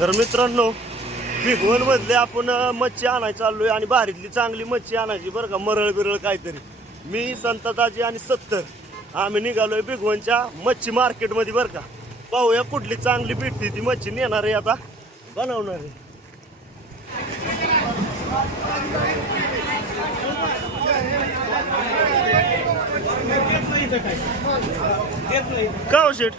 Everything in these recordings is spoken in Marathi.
तर मित्रांनो भिगवण मधले आपण मच्छी आणायला चाललोय आणि बाहेरीतली चांगली मच्छी आणायची बरं का मरळ बिरळ काहीतरी. मी संतताजी आणि सत्तर. आम्ही निघालोय भिगवणच्या मच्छी मार्केटमध्ये बरं का. पाहूया कुठली चांगली भेटती ती मच्छी. नेणार आहे आता. बनवणार आहे. का शेट हो शेठ?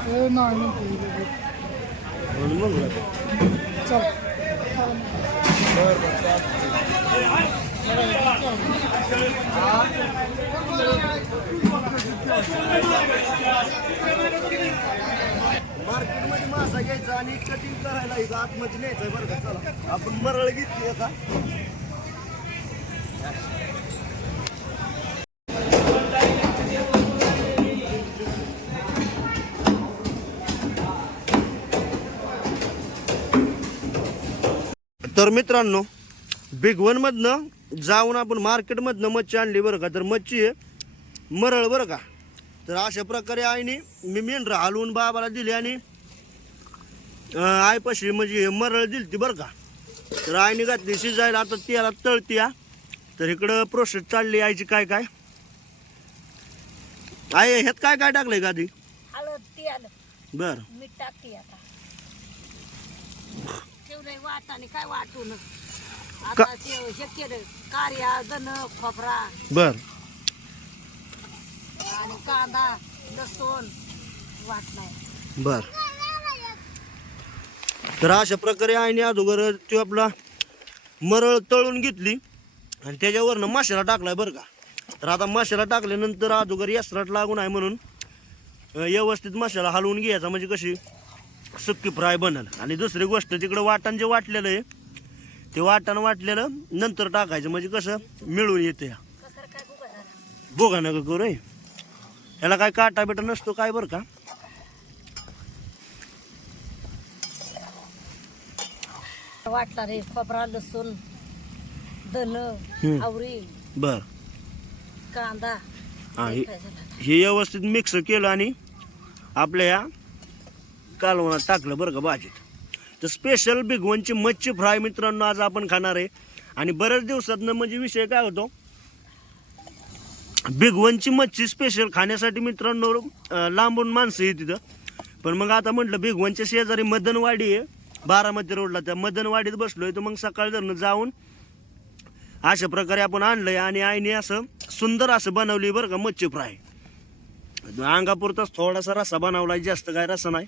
ए, नाही नाही. म्हणून मग? म्हणलं. चल. मार्केटमध्ये मासा घ्यायचा आणि कटिंग करायला आतमध्ये न्यायचं बरं का चला. आपण मरळ घेतली आता. तर मित्रांनो बिग वन मधनं जाऊन आपण मार्केटमधनं मच्छी आणली बरं का. तर मच्छी आहे मरळ बरं का. तर अशा प्रकारे आईने मी मेंढरं हलवून बाबाला दिली आणि अं, आईपाशी म्हणजे हे मरळ दिली ती बरं का. तर आईने घातली शिजायला आता त्याला तळती हा. तर इकडं प्रोसेस चालली आईची काय काय. आई ह्यात काय काय टाकलंय का आधी? तेल. बर. मीठ टाकते आता. ठेवलंय वाटाने काय वाटून? आता ते हे केलं कार्या खोबरा बर. आणि कांदा लसूण वाटलाय बर. तर अशा प्रकारे आईने अगोदर तो आपला मरळ तळून घेतली आणि त्याच्यावरनं माशाला टाकलाय बरं का. तर आता माशाला टाकल्यानंतर अगोदर यासराट लागून आहे म्हणून व्यवस्थित माशाला हलवून घ्यायचा म्हणजे कशी? सुक्की फ्राय बनल. आणि दुसरी गोष्ट तिकडं वाटण जे वाटलेलं आहे ते वाटण वाटलेलं नंतर टाकायचं. म्हणजे कसं मिळून येते बोगा नका करू रे ह्याला काय काटा बिटा नसतो काय बरं का? वाटला रे खोबरा लसूण दन हम्म. आवरी बर. कांदा. हा व्यवस्थित मिक्स केलं आणि आपल्या या कालवणात टाकलं बरं का भाजीत. तर स्पेशल बिगवनची मच्छी फ्राय मित्रांनो आज आपण खाणार आहे. आणि बऱ्याच दिवसातनं म्हणजे विषय काय होतो? बिगवनची मच्छी स्पेशल खाण्यासाठी मित्रांनो लांबून माणसं आहे तिथं. पण मग आता म्हटलं बिगवनच्या शेजारी मदनवाडी आहे. बारामती रोडला त्या मदनवाडीत बसलोय. तर मग सकाळी जर जाऊन अशा प्रकारे आपण आणलंय. आणि आईने असं सुंदर असं बनवली बरं का मच्छी फ्राय अंगापुरताच थोडासा रसा बनवलाय. जास्त काय रसा नाही.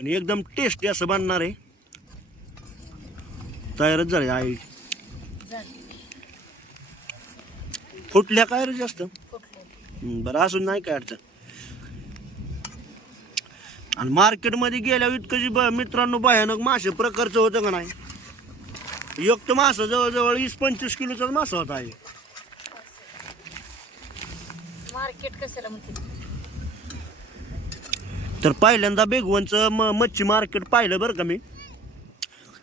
पण एकदम टेस्टी असं बनणार आहे. तयारच झाले आई. फुटल्या काय रे जास्त? बरं असून नाही काय अडचण. आणि मार्केटमध्ये गेल्यावर इतकं जी ब- मित्रांनो भयानक मासे प्रकारचं होतं का नाही? एक तर मासा जवळजवळ वीस पंचवीस किलोचाच मासा होता आहे मार्केट कशाला म्हणते? तर पहिल्यांदा बेगवनचं म मच्छी मार्केट पाहिलं बरं का मी.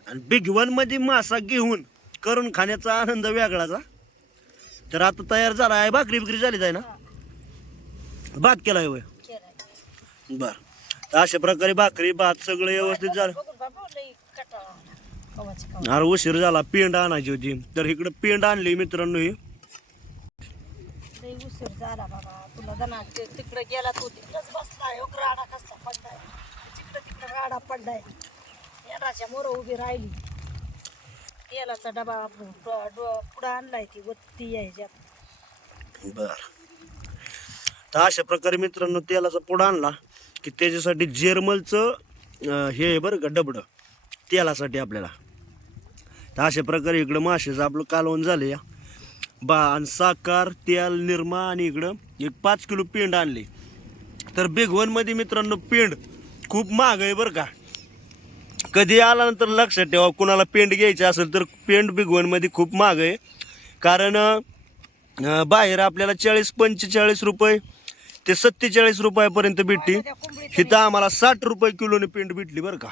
आणि बिगवनमध्ये मासा घेऊन करून खाण्याचा आनंद वेगळाचा. तर आता तयार झाला आहे भाकरी बिकरी झाली आहे ना? भात केला आहे वय बर अशा प्रकारे भाकरी भात सगळं व्यवस्थित झालं. अरे उशीर झाला पेंड आणायची होती. तर इकडे पेंड आणली मित्रांनो ही. उशीर झाला बाबा. तुला दना तिकडे गेला तू तिकडच बसलाय हो राडा कसला पडलाय. तिकडे तिकडे राडा पडलाय. येणाच्या मोर उभी राहिली. तेलाचा डबा पुढं आणलाय ती वत्ती यायच्या बर. तर अशा प्रकारे मित्रांनो तेलाचा पुडा आणला की त्याच्यासाठी जेरमलचं हे आहे बरं का डबडं. तेलासाठी आपल्याला. तर अशा प्रकारे इकडं माशेचं आपलं कालवण झालं या. बा आणि साखर तेल निरमा आणि इकडं एक पाच किलो पेंड आणली. तर बिग वनमध्ये मित्रांनो पेंड खूप महाग आहे बरं का. कधी आल्यानंतर लक्षात ठेवा कुणाला पेंड घ्यायची असेल तर पेंड बिग वनमध्ये खूप महाग आहे. कारण बाहेर आपल्याला चाळीस पंचेचाळीस रुपये ते सत्तेचाळीस रुपयापर्यंत भेटते. इथं आम्हाला साठ रुपये किलोने पेंड भेटली बरं का.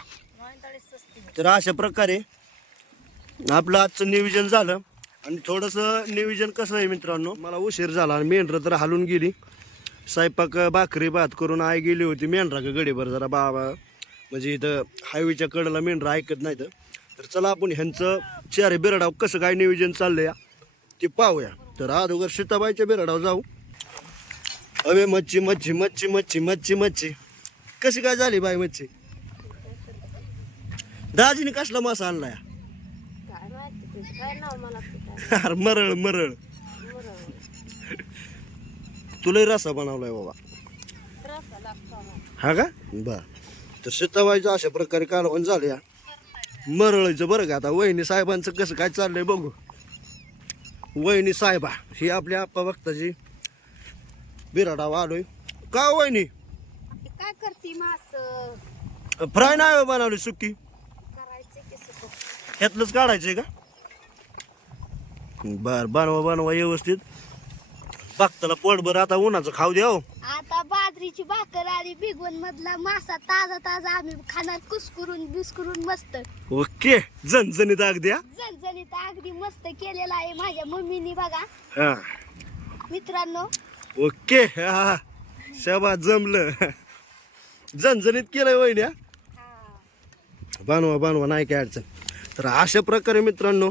तर अशा प्रकारे आपलं आजचं नियोजन झालं. आणि थोडंसं नियोजन कसं आहे मित्रांनो? मला उशीर झाला आणि मेंढरं तर हालून गेली. स्वयंपाक भाकरी भात करून आई गेली होती मेंढरा का गडीभर जरा बाबा. म्हणजे इथं हायवेच्या कडेला मेंढरा ऐकत नाही तर चला आपण ह्यांचं चेहरे बिरडाव कसं काय नियोजन चाललंय ते पाहूया. तर अगोदर सीताबाईच्या बिरडाव जाऊ. अवे मच्छी मच्छी मच्छी मच्छी मच्छी मच्छी. कशी काय झाली बाई मच्छी? दाजीने कसला मासा आणलाय या? अरे मरळ मरळ. तुलाही रसा बनवलाय बाबा. हा का? बर. तर सीताबाईचं अशा प्रकारे कालवण झालं या. मरळीचं बरं का? आता वहिनी साहेबांचं कसं काय चाललंय बघू. वहिनी साहेबा ही आपल्या आप्पा भक्ताची बिराडाव आलोय. का हो वहिनी? काय करते मास? फ्राय नाही हो बनवली सुकं. ह्यातलंच काढायचंय का? बर बनवा बनवा व्यवस्थित. भक्ताला पोटभर आता उन्हाचं खाऊ द्या हो. आता बाजरीची भाकर आणि भिगवण मधला मासा ताजा ताजा आम्ही खाणार कुसकरून बिस्करून मस्त. ओके झणझणीत अगद्या झणझणीत अगदी मस्त केलेला आहे माझ्या मम्मीनी बघा. हा. मित्रांनो. ओके हा शबा जमलं. झणझणीत केलंय वहिन्या. बनवा बनवा नाही काय अडचण. तर अशा प्रकारे मित्रांनो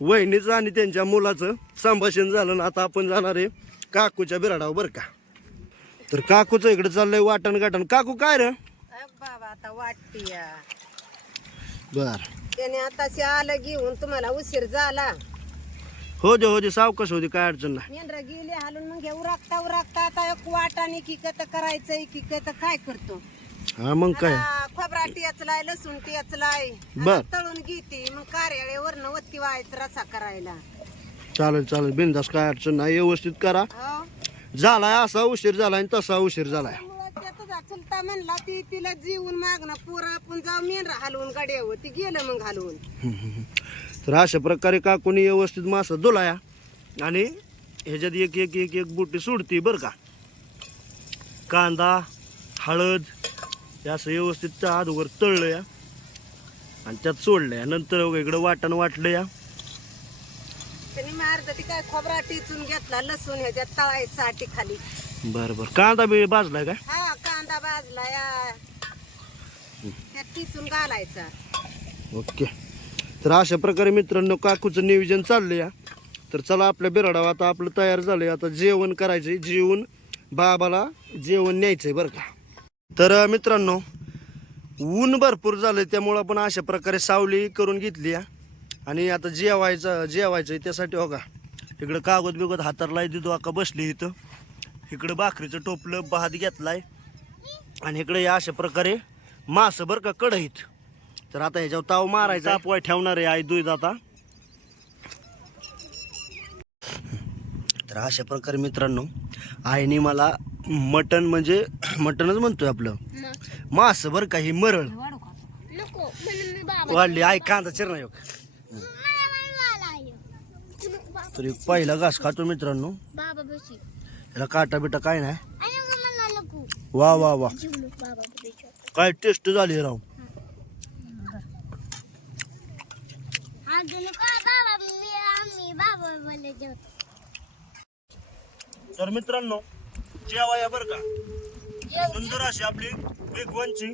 वहिनीचं आणि त्यांच्या मुलाचं संभाषण झालं ना आता आपण जाणार आहे काकूच्या बिराडावर बरं का? तर काकूचं इकडे चाललंय वाटण गाटण. काकू काय रे? बाबा आता वाटते या. बर. त्याने आताशी आलं घेऊन तुम्हाला उशीर झाला. हो दे हो दे सावकाश होते काय अडचण नाही. मेंढर गेले हालून मग हे उरकता उरकता आता एक वाटाने की कत करायचंय की कत काय करतो? हा मग काय? आता खोबरा टियाचलाय लसूण टियाचलाय बर. तळून घेते. मग कार्यालयावरनं वत्ती व्हायचं रसा करायला. चालेल चालेल. बिंदास काय अडचण नाही. व्यवस्थित करा. हो. झालाय असा उशीर झालाय आणि तसा उशीर झालाय. मुळात त्या तुझा चुलता म्हणला ती तिला जीवन मागणं पोरं आपण जाऊ मेंढर हलवून गाड्यावर. ती गेलं मग हलवून. तर अशा प्रकारे काकूनी व्यवस्थित मासा धुलाया. आणि ह्याच्यात एक एक एक एक बुटी सोडती बरं का. कांदा हळद हे असं व्यवस्थित त्या अगोदर तळलं या. आणि त्यात सोडलं या. नंतर इकडं वाटण वाटलं या. त्यांनी मारत ती काय खोबरा टिचून घेतला लसूण ह्याच्यात तळायसाठी खाली. बरं बरं. कांदा बी भाजलाय काय? हा कांदा भाजला या. त्यात टिचून घालायचा. ओके. तर अशा प्रकारे मित्रांनो काकूचं नियोजन चाललं या. तर चला आपल्या बिराडावर आता आपलं तयार झालंय. आता जेवण करायचंय. जेवण बाबाला जेवण न्यायचंय बरं का. तर मित्रांनो ऊन भरपूर झालंय त्यामुळं आपण अशा प्रकारे सावली करून घेतली आणि आता जेवायचं जेवायचंय त्यासाठी हो का? इकडं कागद बिगद हातारलाय तिथं आका बसली इथं. इकडं भाकरीचं टोपलं भात घेतलाय. आणि इकडे या अशा प्रकारे मास बरं का कढईत. तर आता ह्याच्यावर ताव मारायचा तापवाय ठेवणार आहे आई दूध आता. तर अशा प्रकारे मित्रांनो आईने मला मटण म्हणजे मटणच म्हणतोय आपलं. मास बरं का ही मरळ वाढली आई कांदा चिरणा योग तर एक पहिला घास खातो मित्रांनो. याला काटा बिटा काय नाही. वा वा वा. काय टेस्ट झाली राव. तर मित्रांनो जेवा या बरं का? सुंदर अशी आपली बेगवानची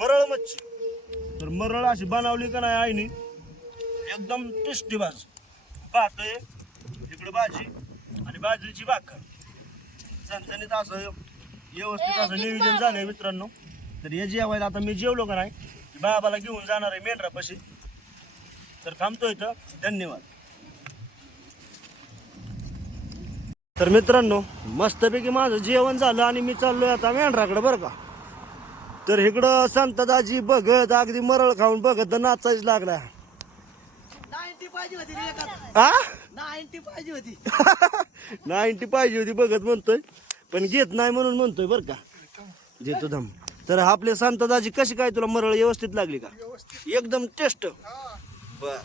मरळ मच्छी. तर मरळ अशी बनवली का नाही आईनी? एकदम टेस्टी भाज. भात आहे इकडं भाजी आणि बाजरीची भाकर. चणचणीत असं व्यवस्थित असं नियोजन झालंय मित्रांनो. तर हे जेवायला आता मी जेवलो का नाही? बाबाला घेऊन जाणार आहे मेंढरापाशी. तर थांबतो इथं. धन्यवाद. तर मित्रांनो मस्तपैकी माझं जेवण झालं आणि मी चाललोय आता मेंढराकडे बरं का. तर इकडं संतदाजी बघत अगदी मरळ खाऊन बघत नाचायच लागला आ? नाईन्टी पाहिजे होती. बघत म्हणतोय पण घेत नाही म्हणून म्हणतोय बरं का. देतो धम तर आपले संतदाजी कशी काय तुला मरळ व्यवस्थित लागली का? एकदम टेस्ट. बर.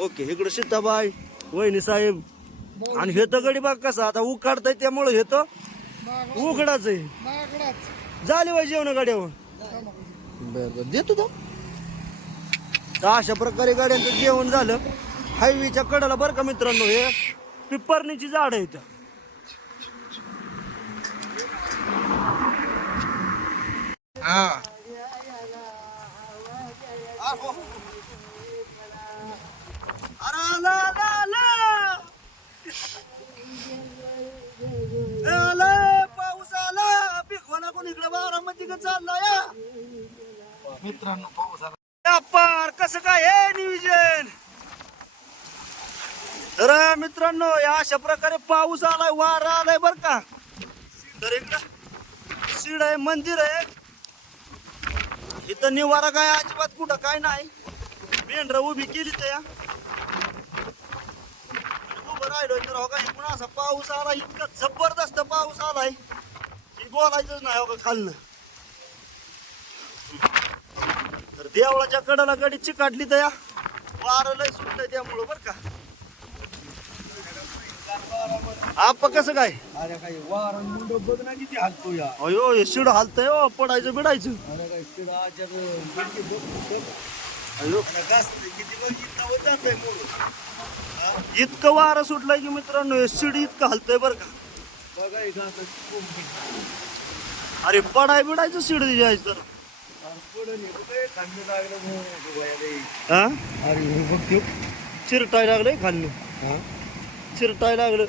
ओके इकडं सीताबाई वहिनी साहेब आणि हे दगडी बाग कसं आता उकाडतंय त्यामुळे हे तर उकडाच आहे. झाली पाहिजे जेवण गाड्यावर? देतो तो. तर अशा प्रकारे गाड्यांचं जेवण झालं. हायवेच्या कडाला बरं का मित्रांनो हे पिपरणीची झाड आहे इथं हा. अरे मित्रांनो पाऊस आला कसं काय हे नियोजन? तर मित्रांनो या अशा प्रकारे पाऊस आलाय वारा आलाय बर का. तर इकडं शिड आहे मंदिर आहे. इथं निवारा काय अजिबात कुठं काय नाही. मेंढर उभी केली तर या. उभं राहिलोय तर हो का इकडून असा पाऊस आला इतका जबरदस्त पाऊस आलाय. की बोलायचंच नाही हो का खाल्लं तर देवळाच्या कडाला गडी चिकाटली तर या. वारं लय सुटलंय त्यामुळं बर का. आप कसं काय? अरे काय वार मुंड बघ ना किती हालतो या अयो हे शिड हालतंय हो पडायचं बिडायचं. अरे काय शिडाच्या अयो. किती बघ इतका होता ते मोड. इतकं वारं सुटलंय की मित्रांनो हे शिड इतकं हालतंय बर का. बघा अरे पडाय बिडायचं शिड द्यायचं तर लागलं हा चिरटाय लागलंय खाल्लं चिरटाय लागलं.